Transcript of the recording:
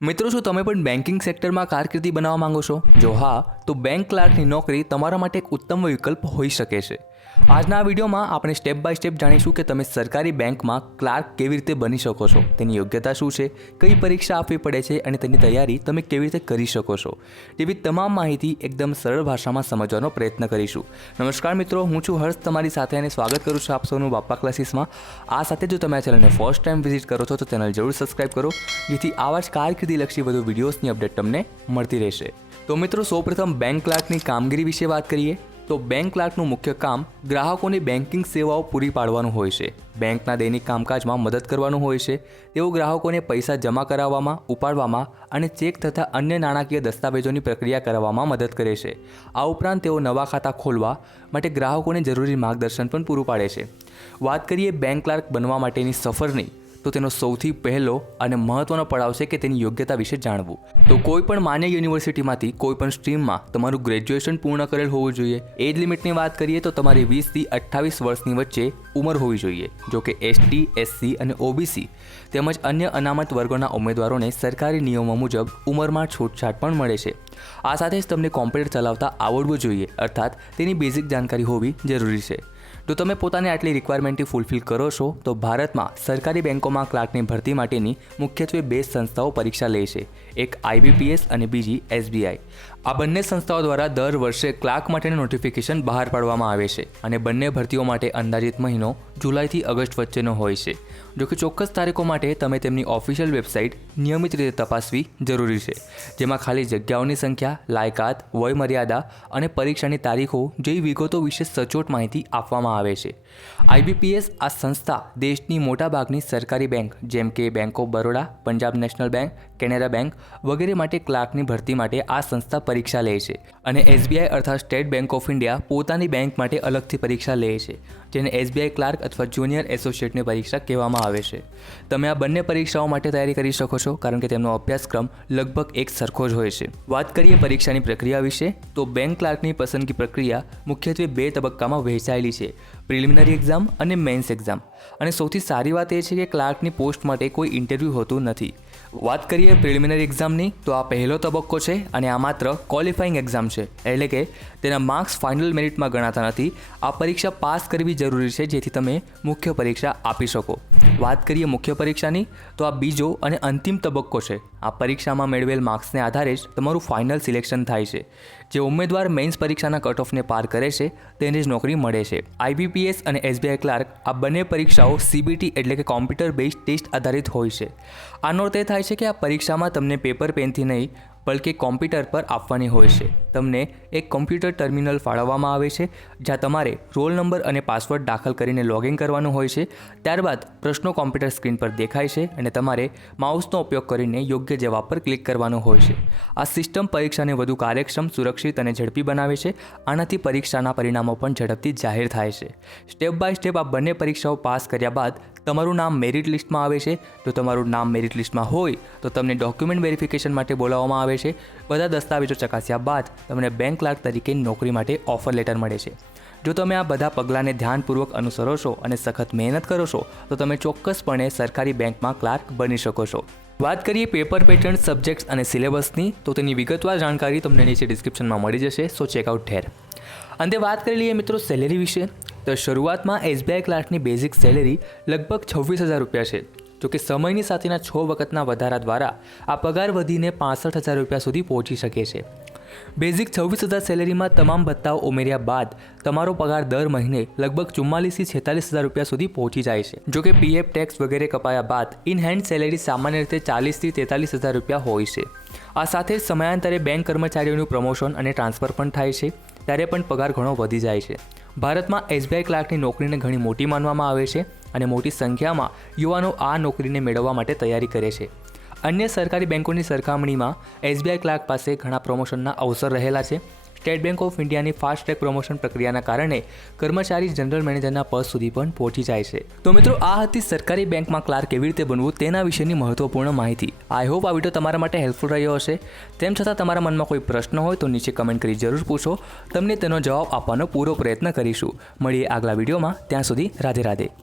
મિત્રો, શું તમે પણ બેન્કિંગ સેક્ટરમાં કારકિર્દી બનાવવા માંગો છો? જો હા, તો બેંક ક્લાર્કની નોકરી તમારા માટે એક ઉત્તમ વિકલ્પ હોઈ શકે છે. આજના આ વિડીયોમાં આપણે સ્ટેપ બાય સ્ટેપ જાણીશું કે તમે સરકારી બેંકમાં ક્લાર્ક કેવી રીતે બની શકો છો, તેની યોગ્યતા શું છે, કઈ પરીક્ષા આપવી પડે છે અને તેની તૈયારી તમે કેવી રીતે કરી શકો છો, તેવી તમામ માહિતી એકદમ સરળ ભાષામાં સમજવાનો પ્રયત્ન કરીશું. નમસ્કાર મિત્રો, હું છું હર્ષ તમારી સાથે અને સ્વાગત કરું છું આપ સૌનું બાપા ક્લાસીસમાં. આ સાથે જો તમે આ ચેનલને ફર્સ્ટ ટાઈમ વિઝિટ કરો છો તો ચેનલ જરૂર સબસ્ક્રાઇબ કરો, જેથી આવા જ કારકિર્દીલક્ષી વધુ વિડીયોઝની અપડેટ તમને મળતી રહેશે. તો મિત્રો, સૌપ્રથમ બેંક ક્લાર્કની કામગીરી વિશે વાત કરીએ તો બેંક ક્લાર્કનું મુખ્ય કામ ગ્રાહકોને બેન્કિંગ સેવાઓ પૂરી પાડવાનું હોય છે. બેંકના દૈનિક કામકાજમાં મદદ કરવાનું હોય છે. તેઓ ગ્રાહકોને પૈસા જમા કરાવવામાં, ઉપાડવામાં અને ચેક તથા અન્ય નાણાકીય દસ્તાવેજોની પ્રક્રિયા કરવામાં મદદ કરે છે. આ ઉપરાંત તેઓ નવા ખાતા ખોલવા માટે ગ્રાહકોને જરૂરી માર્ગદર્શન પણ પૂરું પાડે છે. વાત કરીએ બેંક ક્લાર્ક બનવા માટેની સફરની, તો તેનો સૌથી પહેલો અને મહત્વનો પડાવ છે કે તેની યોગ્યતા વિશે જાણવું. તો કોઈ પણ માન્ય યુનિવર્સિટીમાંથી કોઈ પણ સ્ટ્રીમમાં તમારું ગ્રેજ્યુએશન પૂર્ણ કરેલ હોવું જોઈએ. એજ લિમિટની વાત કરીએ તો તમારી 20 થી 28 વર્ષની વચ્ચે ઉંમર હોવી જોઈએ. જો કે એસટી, એસસી અને ઓબીસી તેમજ અન્ય અનામત વર્ગોના ઉમેદવારોને સરકારી નિયમો મુજબ ઉંમરમાં છૂટછાટ પણ મળે છે. આ સાથે જ તમને કોમ્પ્યુટર ચલાવતા આવડવું જોઈએ, અર્થાત તેની બેઝિક જાણકારી હોવી જરૂરી છે. જો તમે પોતાને આટલી રિક્વાયરમેન્ટથી ફૂલફિલ કરો છો તો ભારતમાં સરકારી બેંકોમાં ક્લાર્કની ભરતી માટેની મુખ્યત્વે બે સંસ્થાઓ પરીક્ષા લે છે. એક IBPS અને બીજી SBI. આ બંને સંસ્થાઓ દ્વારા દર વર્ષે ક્લાર્ક માટેનું નોટિફિકેશન બહાર પાડવામાં આવે છે અને બંને ભરતીઓ માટે અંદાજિત મહિનો જુલાઈથી ઓગસ્ટ વચ્ચેનો હોય છે. જો કે ચોક્કસ તારીખો માટે તમે તેમની ઓફિશિયલ વેબસાઇટ નિયમિત રીતે તપાસવી જરૂરી છે, જેમાં ખાલી જગ્યાઓની સંખ્યા, લાયકાત, વયમર્યાદા અને પરીક્ષાની તારીખો જેવી વિગતો વિશે સચોટ માહિતી આપવામાં આવે છે. IBPS આ સંસ્થા દેશની મોટાભાગની સરકારી બેંક જેમ કે bank of Baroda, Punjab national bank, Canara bank વગેરે માટે ક્લાર્કની ભરતી માટે આ સંસ્થા પરીક્ષા લે છે. અને SBI અર્થાત સ્ટેટ બેંક ઓફ ઇન્ડિયા પોતાની બેંક માટે અલગથી પરીક્ષા લે છે, જેને SBI ક્લાર્ક અથવા જુનિયર એસોસિએટની પરીક્ષા કહેવામાં આવે છે. તમે આ બંને પરીક્ષાઓ માટે તૈયારી કરી શકો છો કારણ કે તેમનો અભ્યાસક્રમ લગભગ એક સરખો જ હોય છે. વાત કરીએ પરીક્ષાની પ્રક્રિયા વિશે તો બેંક ક્લાર્કની પસંદગી પ્રક્રિયા મુખ્યત્વે બે તબક્કામાં વહેંચાયેલી છે: પ્રિલિમિનરી એક્ઝામ અને મેન્સ એક્ઝામ. અને સૌથી સારી વાત એ છે કે ક્લાર્કની પોસ્ટ માટે કોઈ ઇન્ટરવ્યૂ હોતું નથી. વાત કરીએ પ્રિલિમિનરી એક્ઝામની તો આ પહેલો તબક્કો છે અને આ માત્ર ક્વોલિફાઇંગ એક્ઝામ છે, એટલે કે તેના માર્ક્સ ફાઇનલ મેરિટમાં ગણાતા નથી. આ પરીક્ષા પાસ કરવી જરૂરી છે જેથી તમે મુખ્ય પરીક્ષા આપી શકો. વાત કરીએ મુખ્ય પરીક્ષાની તો આ બીજો અને અંતિમ તબક્કો છે. આ પરીક્ષામાં મેળવેલ માર્ક્સને આધારે જ તમારું ફાઇનલ સિલેક્શન થાય છે. જે ઉમેદવાર મેન્સ પરીક્ષાના કટ ઓફને પાર કરે છે તેને જ નોકરી મળે છે. IBPS અને SBI ક્લાર્ક આ બંને પરીક્ષાઓ CBT એટલે કે કોમ્પ્યુટર બેઝડ ટેસ્ટ આધારિત હોય છે. આનો અર્થ એ થાય છે કે આ પરીક્ષામાં તમને પેપર પેનથી નહીં બલકે કોમ્પ્યુટર પર આપવાની હોય છે. તમને એક કોમ્પ્યુટર ટર્મિનલ ફાળવવામાં આવે છે જ્યાં તમારે રોલ નંબર અને પાસવર્ડ દાખલ કરીને લોગિન કરવાનું હોય છે. ત્યારબાદ પ્રશ્નો કોમ્પ્યુટર સ્ક્રીન પર દેખાય છે અને તમારે માઉસનો ઉપયોગ કરીને યોગ્ય જવાબ પર ક્લિક કરવાનું હોય છે. આ સિસ્ટમ પરીક્ષાને વધુ કાર્યક્ષમ, સુરક્ષિત અને ઝડપી બનાવે છે. આનાથી પરીક્ષાના પરિણામો પણ ઝડપથી જાહેર થાય છે. સ્ટેપ બાય સ્ટેપ આ બંને પરીક્ષાઓ પાસ કર્યા બાદ તમારું નામ મેરિટ લિસ્ટમાં આવે છે. જો તમારું નામ મેરિટ લિસ્ટમાં હોય તો તમને ડોક્યુમેન્ટ વેરિફિકેશન માટે બોલાવવામાં આવે છે. બધા દસ્તાવેજો ચકાસ્યા બાદ તમને બેંક ક્લાર્ક તરીકે નોકરી માટે ઓફર લેટર મળે છે. જો તમે આ બધા પગલાંને ધ્યાનપૂર્વક અનુસરો છો અને સખત મહેનત કરો છો તો તમે ચોક્કસપણે સરકારી બેંકમાં ક્લાર્ક બની શકો છો. વાત કરીએ પેપર પેટર્ન, સબ્જેક્ટ્સ અને સિલેબસની તો તેની વિગતવાર જાણકારી તમને નીચે ડિસ્ક્રિપ્શનમાં મળી જશે, સો ચેકઆઉટ ધેર. અંતે વાત કરી લઈએ મિત્રો સેલેરી વિશે. તો શરૂઆતમાં SBI ક્લાર્કની બેઝિક સેલેરી લગભગ 26,000 રૂપિયા છે. જોકે સમયની સાથેના 6 વખતના વધારા દ્વારા આ પગાર વધીને 65,000 રૂપિયા સુધી પહોંચી શકે છે. બેઝિક 26,000 સેલેરીમાં તમામ ભત્તાઓ ઉમેર્યા બાદ તમારો પગાર દર મહિને લગભગ 44,000 થી 46,000 રૂપિયા સુધી પહોંચી જાય છે. જોકે PF ટેક્સ વગેરે કપાયા બાદ ઇન હેન્ડ સેલેરી સામાન્ય રીતે 40,000 થી 43,000 રૂપિયા હોય છે. આ સાથે જ સમયાંતરે બેંક કર્મચારીઓનું પ્રમોશન અને ટ્રાન્સફર પણ થાય છે, ત્યારે પણ પગાર ઘણો વધી જાય છે. ભારતમાં SBI ક્લાર્કની નોકરીને ઘણી મોટી માનવામાં આવે છે અને મોટી સંખ્યામાં યુવાનો આ નોકરીને મેળવવા માટે તૈયારી કરે છે. અન્ય સરકારી બેંકોની સરખામણીમાં SBI ક્લાર્ક પાસે ઘણા પ્રમોશનના અવસર રહેલા છે. સ્ટેટ બેંક ઓફ ઇન્ડિયાની ફાસ્ટ ટ્રેક પ્રમોશન પ્રક્રિયાના કારણે કર્મચારી જનરલ મેનેજરના પદ સુધી પણ પહોંચી જાય છે. તો મિત્રો, આ હતી સરકારી બેંકમાં ક્લાર્ક કેવી રીતે બનવું તેના વિશેની મહત્વપૂર્ણ માહિતી. આઈ હોપ આ વિડીયો તમારા માટે હેલ્પફુલ રહ્યો હશે. તેમ છતાં તમારા મનમાં કોઈ પ્રશ્ન હોય તો નીચે કમેન્ટ કરી જરૂર પૂછો. તમને તેનો જવાબ આપવાનો પૂરો પ્રયત્ન કરીશું. મળીએ આગલા વિડીયોમાં. ત્યાં સુધી રાધે રાધે.